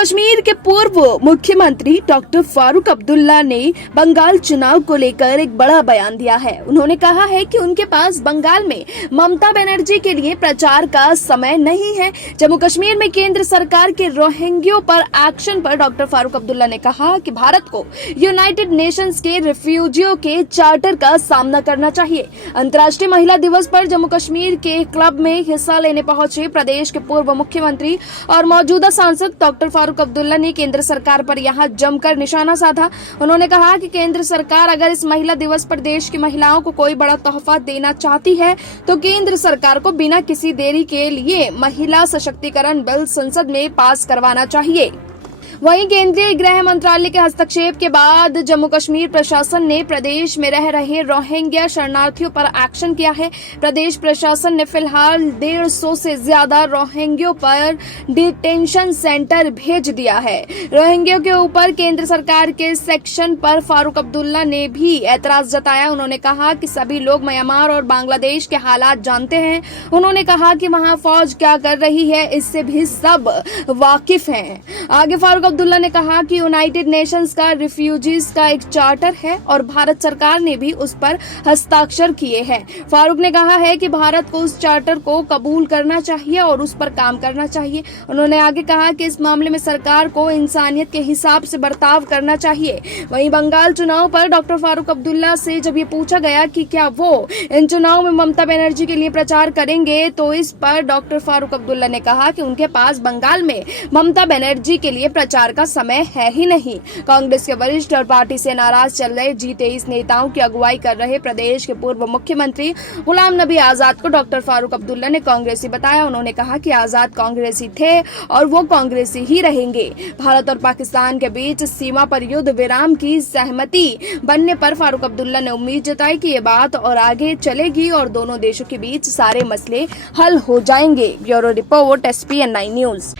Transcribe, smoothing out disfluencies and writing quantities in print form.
कश्मीर के पूर्व मुख्यमंत्री डॉक्टर फारूक अब्दुल्ला ने बंगाल चुनाव को लेकर एक बड़ा बयान दिया है। उन्होंने कहा है कि उनके पास बंगाल में ममता बनर्जी के लिए प्रचार का समय नहीं है। जम्मू कश्मीर में केंद्र सरकार के रोहिंग्यों पर एक्शन पर डॉक्टर फारूक अब्दुल्ला ने कहा कि भारत को यूनाइटेड नेशंस के रिफ्यूजियों के चार्टर का सामना करना चाहिए। अंतर्राष्ट्रीय महिला दिवस पर जम्मू कश्मीर के क्लब में हिस्सा लेने पहुंचे प्रदेश के पूर्व मुख्यमंत्री और मौजूदा सांसद डॉक्टर फारूक अब्दुल्ला ने केंद्र सरकार पर यहां जमकर निशाना साधा। उन्होंने कहा कि केंद्र सरकार अगर इस महिला दिवस पर देश की महिलाओं को कोई बड़ा तोहफा देना चाहती है तो केंद्र सरकार को बिना किसी देरी के लिए महिला सशक्तिकरण बिल संसद में पास करवाना चाहिए। वहीं केंद्रीय गृह मंत्रालय के हस्तक्षेप के बाद जम्मू कश्मीर प्रशासन ने प्रदेश में रह रहे रोहिंग्या शरणार्थियों पर एक्शन किया है। प्रदेश प्रशासन ने फिलहाल 150 से ज्यादा रोहिंग्यों पर डिटेंशन सेंटर भेज दिया है। रोहिंग्यों के ऊपर केंद्र सरकार के सेक्शन पर फारूक अब्दुल्ला ने भी ऐतराज जताया। उन्होंने कहा कि सभी लोग म्यांमार और बांग्लादेश के हालात जानते हैं। उन्होंने कहा कि वहां फौज क्या कर रही है इससे भी सब वाकिफ हैं। आगे फारूक अब्दुल्ला ने कहा कि यूनाइटेड नेशंस का रिफ्यूजीज का एक चार्टर है और भारत सरकार ने भी उस पर हस्ताक्षर किए हैं। फारूक ने कहा है कि भारत को उस चार्टर को कबूल करना चाहिए और उस पर काम करना चाहिए। उन्होंने आगे कहा कि इस मामले में सरकार को इंसानियत के हिसाब से बर्ताव करना चाहिए। वहीं बंगाल चुनाव पर डॉक्टर फारूक अब्दुल्ला से जब ये पूछा गया कि क्या वो इन चुनाव में ममता बनर्जी के लिए प्रचार करेंगे तो इस पर डॉक्टर फारूक अब्दुल्ला ने कहा कि उनके पास बंगाल में ममता बनर्जी के लिए प्रचार का समय है ही नहीं। कांग्रेस के वरिष्ठ और पार्टी से नाराज चल रहे G23 नेताओं की अगुवाई कर रहे प्रदेश के पूर्व मुख्यमंत्री गुलाम नबी आजाद को डॉक्टर फारूक अब्दुल्ला ने कांग्रेसी बताया। उन्होंने कहा कि आजाद कांग्रेसी थे और वो कांग्रेसी ही रहेंगे। भारत और पाकिस्तान के बीच सीमा पर युद्ध विराम की सहमति बनने पर फारूक अब्दुल्ला ने उम्मीद जताई कि ये बात और आगे चलेगी और दोनों देशों के बीच सारे मसले हल हो जाएंगे। Bureau report SPN9 news.